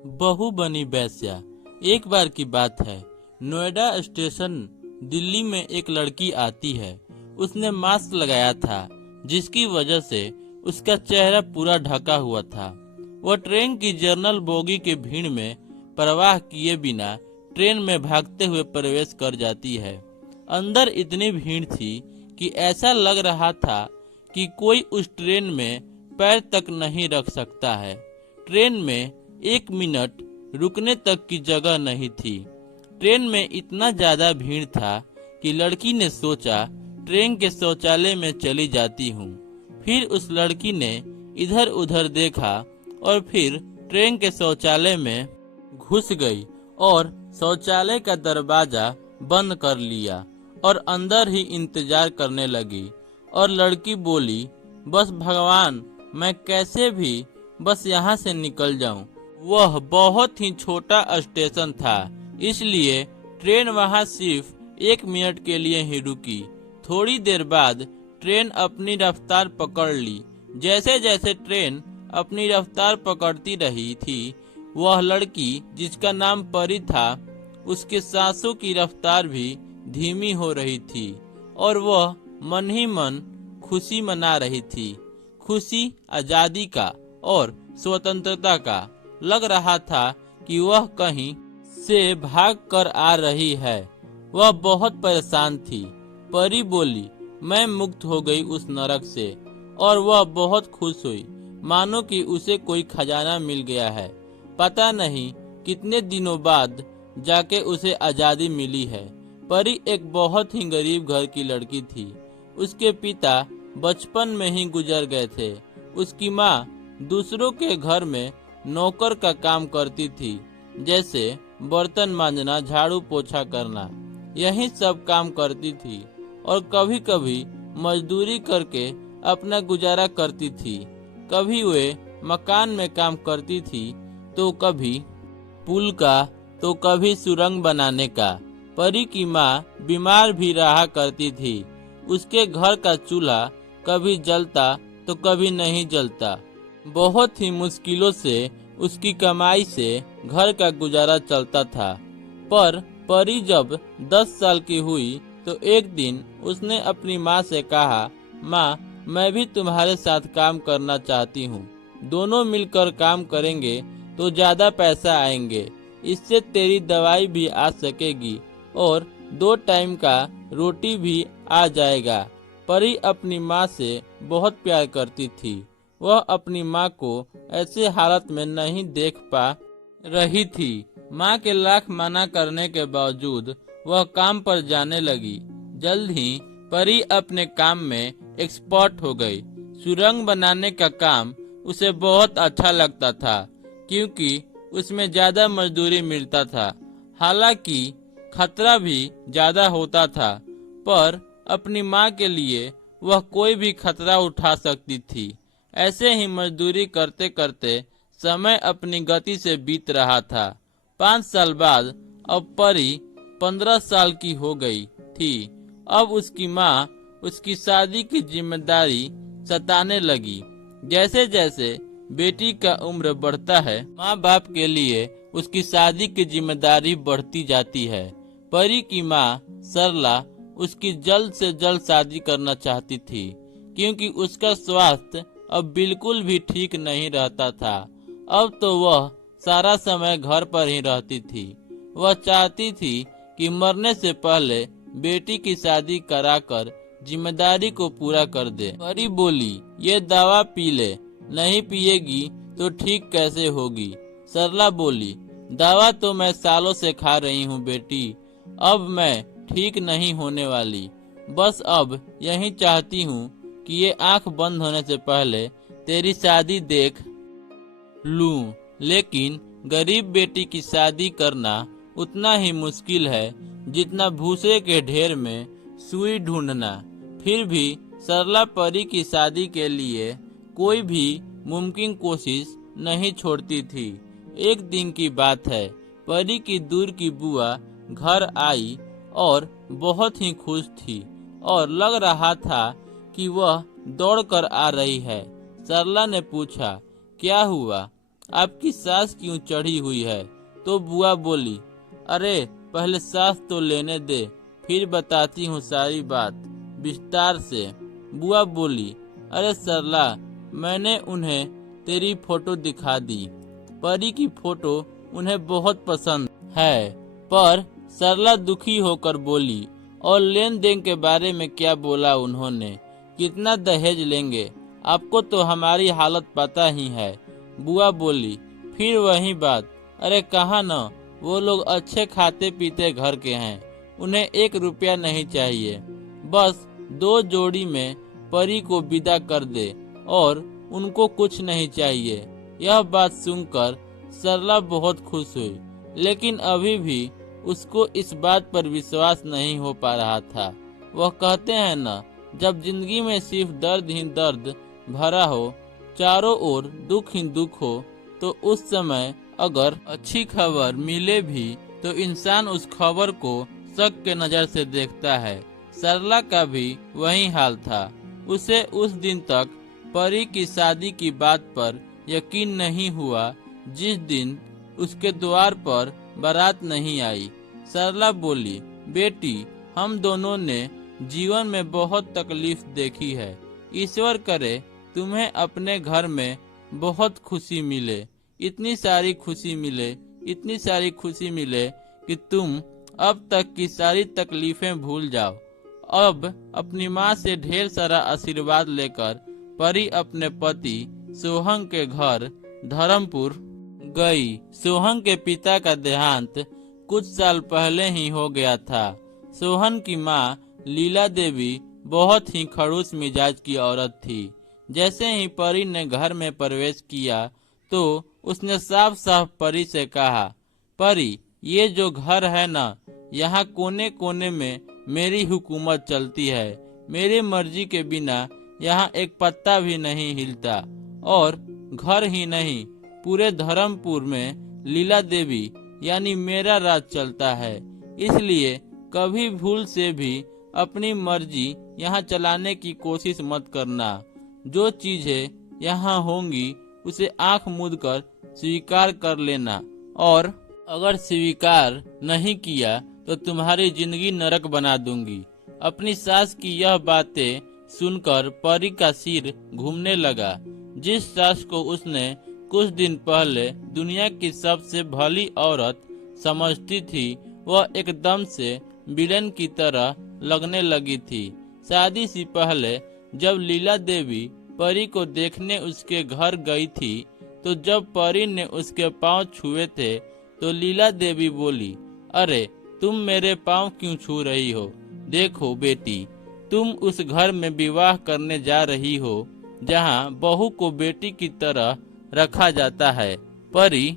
बहू बनी वेश्या। एक बार की बात है, नोएडा स्टेशन दिल्ली में एक लड़की आती है। उसने मास्क लगाया था, जिसकी वजह से उसका चेहरा पूरा ढका हुआ था। वह ट्रेन की जनरल बोगी के भीड़ में परवाह किए बिना ट्रेन में भागते हुए प्रवेश कर जाती है। अंदर इतनी भीड़ थी कि ऐसा लग रहा था कि कोई उस ट्रेन में पैर तक नहीं रख सकता है। ट्रेन में 1 मिनट रुकने तक की जगह नहीं थी। ट्रेन में इतना ज्यादा भीड़ था कि लड़की ने सोचा ट्रेन के शौचालय में चली जाती हूँ। फिर उस लड़की ने इधर उधर देखा और फिर ट्रेन के शौचालय में घुस गई और शौचालय का दरवाजा बंद कर लिया और अंदर ही इंतजार करने लगी। और लड़की बोली, बस भगवान, मैं कैसे भी बस यहाँ से निकल जाऊं। वह बहुत ही छोटा स्टेशन था, इसलिए ट्रेन वहाँ सिर्फ 1 मिनट के लिए ही रुकी। थोड़ी देर बाद ट्रेन अपनी रफ्तार पकड़ ली। जैसे जैसे ट्रेन अपनी रफ्तार पकड़ती रही थी, वह लड़की जिसका नाम परी था, उसके सांसों की रफ्तार भी धीमी हो रही थी और वह मन ही मन खुशी मना रही थी। खुशी आजादी का और स्वतंत्रता का। लग रहा था कि वह कहीं से भाग कर आ रही है। वह बहुत परेशान थी। परी बोली, मैं मुक्त हो गई उस नरक से। और वह बहुत खुश हुई, मानो कि उसे कोई खजाना मिल गया है। पता नहीं कितने दिनों बाद जाके उसे आजादी मिली है। परी एक बहुत ही गरीब घर की लड़की थी। उसके पिता बचपन में ही गुजर गए थे। उसकी माँ दूसरों के घर में नौकर का काम करती थी, जैसे बर्तन मांजना, झाड़ू पोछा करना, यही सब काम करती थी। और कभी कभी मजदूरी करके अपना गुजारा करती थी। कभी वे मकान में काम करती थी, तो कभी पुल का, तो कभी सुरंग बनाने का। परी की माँ बीमार भी रहा करती थी। उसके घर का चूल्हा कभी जलता तो कभी नहीं जलता। बहुत ही मुश्किलों से उसकी कमाई से घर का गुजारा चलता था। पर परी जब 10 साल की हुई तो एक दिन उसने अपनी माँ से कहा, माँ, मैं भी तुम्हारे साथ काम करना चाहती हूँ। दोनों मिलकर काम करेंगे तो ज्यादा पैसा आएंगे। इससे तेरी दवाई भी आ सकेगी और 2 टाइम का रोटी भी आ जाएगा। परी अपनी माँ से बहुत प्यार करती थी। वह अपनी माँ को ऐसे हालत में नहीं देख पा रही थी। माँ के लाख मना करने के बावजूद वह काम पर जाने लगी। जल्द ही परी अपने काम में एक्सपर्ट हो गई। सुरंग बनाने का काम उसे बहुत अच्छा लगता था, क्योंकि उसमें ज्यादा मजदूरी मिलता था। हालांकि खतरा भी ज्यादा होता था, पर अपनी माँ के लिए वह कोई भी खतरा उठा सकती थी। ऐसे ही मजदूरी करते करते समय अपनी गति से बीत रहा था। 5 साल बाद अब परी 15 साल की हो गई थी। अब उसकी माँ उसकी शादी की जिम्मेदारी सताने लगी। जैसे जैसे बेटी का उम्र बढ़ता है, माँ बाप के लिए उसकी शादी की जिम्मेदारी बढ़ती जाती है। परी की माँ सरला उसकी जल्द से जल्द शादी करना चाहती थी, क्योंकि उसका स्वास्थ्य अब बिल्कुल भी ठीक नहीं रहता था। अब तो वह सारा समय घर पर ही रहती थी। वह चाहती थी कि मरने से पहले बेटी की शादी कराकर जिम्मेदारी को पूरा कर दे। परी बोली, ये दवा पी ले, नहीं पिएगी तो ठीक कैसे होगी। सरला बोली, दवा तो मैं सालों से खा रही हूँ बेटी, अब मैं ठीक नहीं होने वाली। बस अब यही चाहती हूँ कि ये आंख बंद होने से पहले तेरी शादी देख लूं। लेकिन गरीब बेटी की शादी करना उतना ही मुश्किल है जितना भूसे के ढेर में सुई ढूंढना। फिर भी सरला परी की शादी के लिए कोई भी मुमकिन कोशिश नहीं छोड़ती थी। एक दिन की बात है, परी की दूर की बुआ घर आई और बहुत ही खुश थी और लग रहा था कि वह दौड़कर आ रही है। सरला ने पूछा, क्या हुआ, आपकी सांस क्यों चढ़ी हुई है? तो बुआ बोली, अरे पहले सांस तो लेने दे, फिर बताती हूँ सारी बात विस्तार से। बुआ बोली, अरे सरला, मैंने उन्हें तेरी फोटो दिखा दी। परी की फोटो उन्हें बहुत पसंद है। पर सरला दुखी होकर बोली, और लेन देन के बारे में क्या बोला उन्होंने? कितना दहेज लेंगे? आपको तो हमारी हालत पता ही है। बुआ बोली, फिर वही बात। अरे कहाँ न, वो लोग अच्छे खाते पीते घर के हैं, उन्हें 1 रुपया नहीं चाहिए। बस 2 जोड़ी में परी को विदा कर दे और उनको कुछ नहीं चाहिए। यह बात सुनकर सरला बहुत खुश हुई, लेकिन अभी भी उसको इस बात पर विश्वास नहीं हो पा रहा था। वह कहते हैं न, जब जिंदगी में सिर्फ दर्द ही दर्द भरा हो, चारों ओर दुख ही दुख हो, तो उस समय अगर अच्छी खबर मिले भी तो इंसान उस खबर को शक के नजर से देखता है। सरला का भी वही हाल था। उसे उस दिन तक परी की शादी की बात पर यकीन नहीं हुआ जिस दिन उसके द्वार पर बारात नहीं आई। सरला बोली, बेटी, हम दोनों ने जीवन में बहुत तकलीफ देखी है। ईश्वर करे तुम्हें अपने घर में बहुत खुशी मिले, इतनी सारी खुशी मिले, इतनी सारी खुशी मिले कि तुम अब तक की सारी तकलीफें भूल जाओ। अब अपनी माँ से ढेर सारा आशीर्वाद लेकर परी अपने पति सोहंग के घर धर्मपुर गई। सोहन के पिता का देहांत कुछ साल पहले ही हो गया था। सोहन की माँ लीला देवी बहुत ही खड़ूस मिजाज की औरत थी। जैसे ही परी ने घर में प्रवेश किया तो उसने साफ साफ परी से कहा, परी, ये जो घर है ना, यहाँ कोने कोने में मेरी हुकूमत चलती है। मेरी मर्जी के बिना यहाँ एक पत्ता भी नहीं हिलता। और घर ही नहीं, पूरे धर्मपुर में लीला देवी यानी मेरा राज चलता है। इसलिए कभी भूल से भी अपनी मर्जी यहाँ चलाने की कोशिश मत करना। जो चीजें यहाँ होंगी उसे आंख मूंद कर स्वीकार कर लेना, और अगर स्वीकार नहीं किया तो तुम्हारी जिंदगी नरक बना दूंगी। अपनी सास की यह बातें सुनकर परी का सिर घूमने लगा। जिस सास को उसने कुछ दिन पहले दुनिया की सबसे भली औरत समझती थी, वह एकदम से विलेन की तरह लगने लगी थी। शादी से पहले जब लीला देवी परी को देखने उसके घर गई थी, तो जब परी ने उसके पांव छुए थे तो लीला देवी बोली, अरे तुम मेरे पांव क्यों छू रही हो? देखो बेटी, तुम उस घर में विवाह करने जा रही हो जहाँ बहू को बेटी की तरह रखा जाता है। परी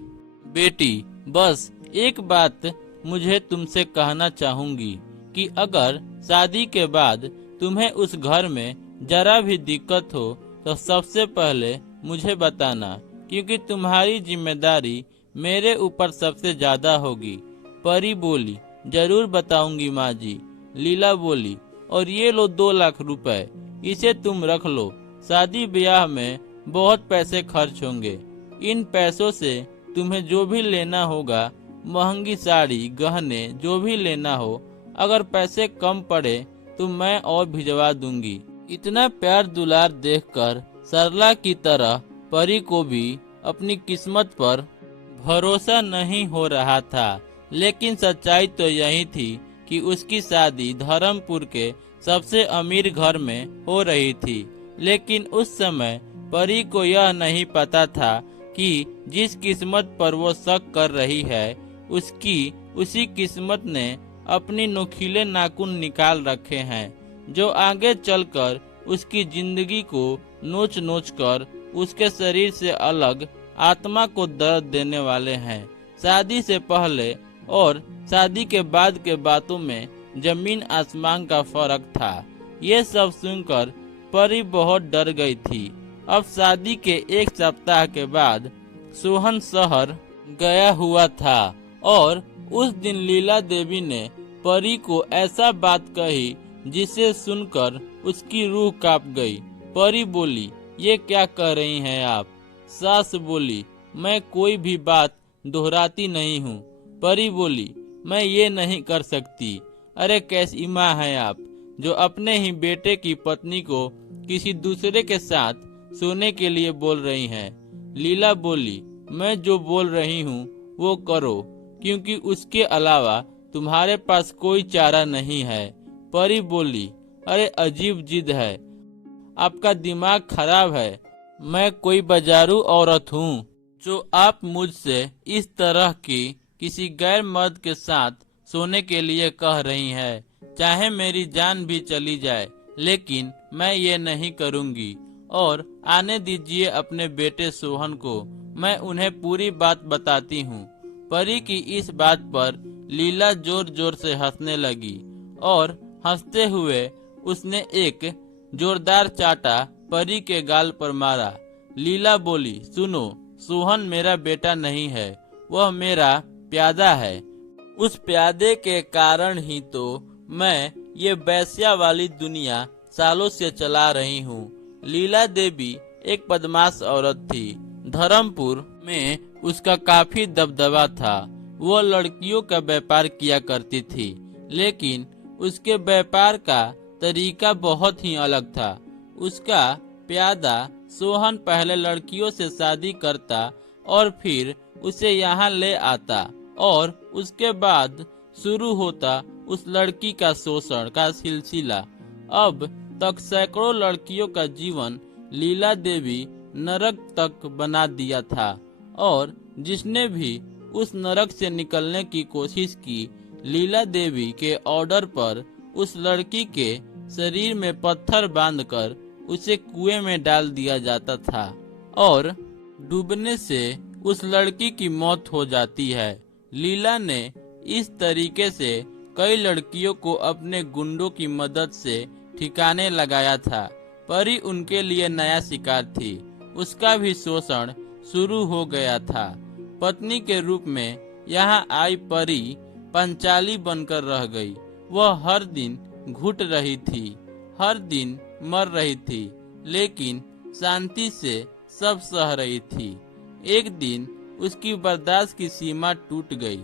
बेटी, बस एक बात मुझे तुमसे कहना चाहूंगी कि अगर शादी के बाद तुम्हें उस घर में जरा भी दिक्कत हो तो सबसे पहले मुझे बताना, क्योंकि तुम्हारी जिम्मेदारी मेरे ऊपर सबसे ज्यादा होगी। परी बोली, जरूर बताऊंगी माँ जी। लीला बोली, और ये लो 2 लाख रुपए, इसे तुम रख लो। शादी ब्याह में बहुत पैसे खर्च होंगे। इन पैसों से तुम्हें जो भी लेना होगा, महंगी साड़ी, गहने, जो भी लेना हो, अगर पैसे कम पड़े तो मैं और भिजवा दूंगी। इतना प्यार दुलार देखकर सरला की तरह परी को भी अपनी किस्मत पर भरोसा नहीं हो रहा था। लेकिन सच्चाई तो यही थी कि उसकी शादी धर्मपुर के सबसे अमीर घर में हो रही थी। लेकिन उस समय परी को यह नहीं पता था कि जिस किस्मत पर वो शक कर रही है, उसी किस्मत ने अपनी नुकीले नाखून निकाल रखे हैं, जो आगे चलकर उसकी जिंदगी को नोच नोच कर उसके शरीर से अलग आत्मा को दर्द देने वाले हैं। शादी से पहले और शादी के बाद के बातों में जमीन आसमान का फर्क था। ये सब सुनकर परी बहुत डर गई थी। अब शादी के 1 सप्ताह के बाद सोहन शहर गया हुआ था और उस दिन लीला देवी ने परी को ऐसा बात कही जिसे सुनकर उसकी रूह कांप गई। परी बोली, ये क्या कह रही हैं आप? सास बोली, मैं कोई भी बात दोहराती नहीं हूँ। परी बोली, मैं ये नहीं कर सकती। अरे कैसी माँ है आप, जो अपने ही बेटे की पत्नी को किसी दूसरे के साथ सोने के लिए बोल रही हैं। लीला बोली, मैं जो बोल रही हूँ वो करो, क्योंकि उसके अलावा तुम्हारे पास कोई चारा नहीं है। परी बोली, अरे अजीब जिद है, आपका दिमाग खराब है। मैं कोई बाजारू औरत हूँ जो आप मुझसे इस तरह की किसी गैर मर्द के साथ सोने के लिए कह रही हैं। चाहे मेरी जान भी चली जाए, लेकिन मैं ये नहीं करूँगी। और आने दीजिए अपने बेटे सोहन को, मैं उन्हें पूरी बात बताती हूँ। परी की इस बात पर लीला जोर जोर से हंसने लगी और हंसते हुए उसने एक जोरदार चाटा परी के गाल पर मारा। लीला बोली, सुनो, सोहन मेरा बेटा नहीं है, वह मेरा प्यादा है। उस प्यादे के कारण ही तो मैं ये वेश्या वाली दुनिया सालों से चला रही हूँ। लीला देवी एक बदमाश औरत थी। धर्मपुर में उसका काफी दबदबा था। वह लड़कियों का व्यापार किया करती थी, लेकिन उसके व्यापार का तरीका बहुत ही अलग था। उसका प्यादा सोहन पहले लड़कियों से शादी करता और फिर उसे यहाँ ले आता, और उसके बाद शुरू होता उस लड़की का शोषण का सिलसिला। अब तक सैकड़ों लड़कियों का जीवन लीला देवी नरक तक बना दिया था, और जिसने भी उस नरक से निकलने की कोशिश की, लीला देवी के ऑर्डर पर उस लड़की के शरीर में पत्थर बांधकर उसे कुएं में डाल दिया जाता था, और डूबने से उस लड़की की मौत हो जाती है। लीला ने इस तरीके से कई लड़कियों को अपने गुंडों की मदद से ठिकाने लगाया था। परी उनके लिए नया शिकार थी। उसका भी शोषण शुरू हो गया था। पत्नी के रूप में यहाँ आई परी पंचाली बनकर रह गई। वह हर दिन घुट रही थी, हर दिन मर रही थी, लेकिन शांति से सब सह रही थी। एक दिन उसकी बर्दाश्त की सीमा टूट गई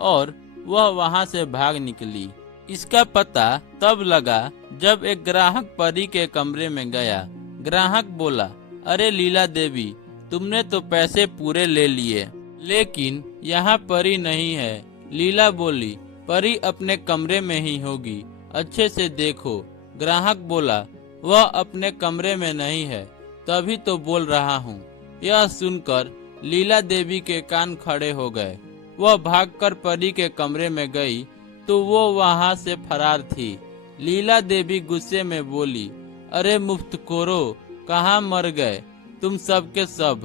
और वह वहां से भाग निकली। इसका पता तब लगा जब एक ग्राहक परी के कमरे में गया। ग्राहक बोला, अरे लीला देवी, तुमने तो पैसे पूरे ले लिए, लेकिन यहाँ परी नहीं है। लीला बोली, परी अपने कमरे में ही होगी, अच्छे से देखो। ग्राहक बोला, वह अपने कमरे में नहीं है, तभी तो बोल रहा हूँ। यह सुनकर लीला देवी के कान खड़े हो गए। वह भागकर परी के कमरे में गई तो वो वहाँ से फरार थी। लीला देवी गुस्से में बोली, अरे मुफ्तखोरो, कहाँ मर गए तुम सब के सब।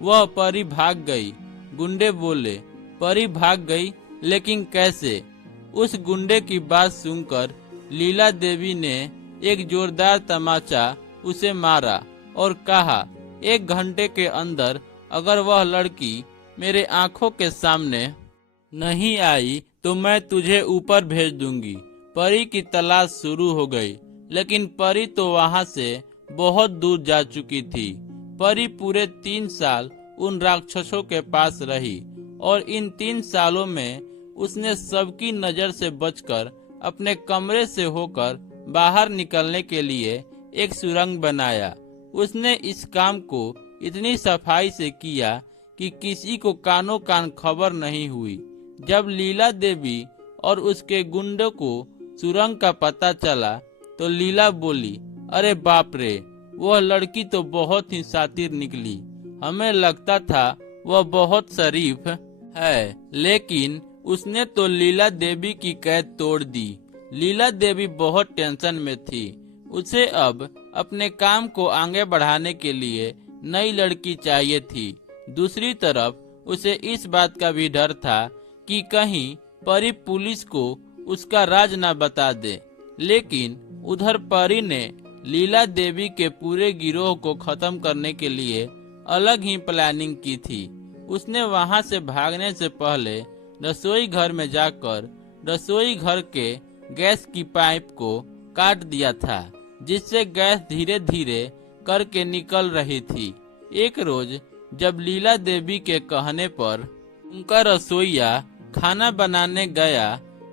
वह परी भाग गई। गुंडे बोले, परी भाग गई, लेकिन कैसे? उस गुंडे की बात सुनकर लीला देवी ने एक जोरदार तमाचा उसे मारा और कहा, 1 घंटे के अंदर अगर वह लड़की मेरे आंखों के सामने नहीं आई तो मैं तुझे ऊपर भेज दूंगी। परी की तलाश शुरू हो गई, लेकिन परी तो वहां से बहुत दूर जा चुकी थी। परी पूरे 3 साल उन राक्षसों के पास रही, और इन 3 सालों में उसने सबकी नजर से बचकर अपने कमरे से होकर बाहर निकलने के लिए एक सुरंग बनाया। उसने इस काम को इतनी सफाई से किया कि किसी को कानों कान खबर नहीं हुई। जब लीला देवी और उसके गुंडों को सुरंग का पता चला तो लीला बोली, अरे बाप रे, वह लड़की तो बहुत ही शातिर निकली। हमें लगता था वह बहुत शरीफ है, लेकिन उसने तो लीला देवी की कैद तोड़ दी। लीला देवी बहुत टेंशन में थी। उसे अब अपने काम को आगे बढ़ाने के लिए नई लड़की चाहिए थी। दूसरी तरफ उसे इस बात का भी डर था कि कहीं परी पुलिस को उसका राज न बता दे। लेकिन उधर परी ने लीला देवी के पूरे गिरोह को खत्म करने के लिए अलग ही प्लानिंग की थी। उसने वहां से भागने से पहले रसोई घर में जाकर रसोई घर के गैस की पाइप को काट दिया था, जिससे गैस धीरे धीरे करके निकल रही थी। एक रोज जब लीला देवी के कहने पर उनका रसोइया खाना बनाने गया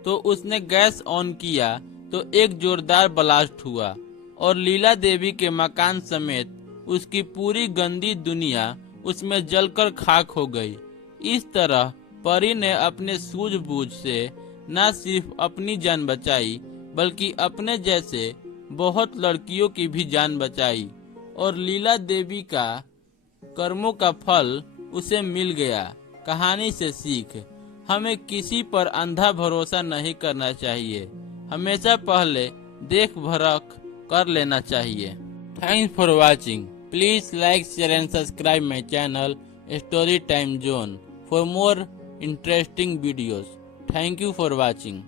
तो उसने गैस ऑन किया तो एक जोरदार ब्लास्ट हुआ और लीला देवी के मकान समेत उसकी पूरी गंदी दुनिया उसमें जलकर खाक हो गई। इस तरह परी ने अपने सूझबूझ से न सिर्फ अपनी जान बचाई बल्कि अपने जैसे बहुत लड़कियों की भी जान बचाई और लीला देवी का कर्मों का फल उसे मिल गया। कहानी से सीख, हमें किसी पर अंधा भरोसा नहीं करना चाहिए, हमेशा पहले देख परख कर लेना चाहिए। Thanks for watching. Please like, share and subscribe my channel story time zone for more interesting videos. Thank you for watching.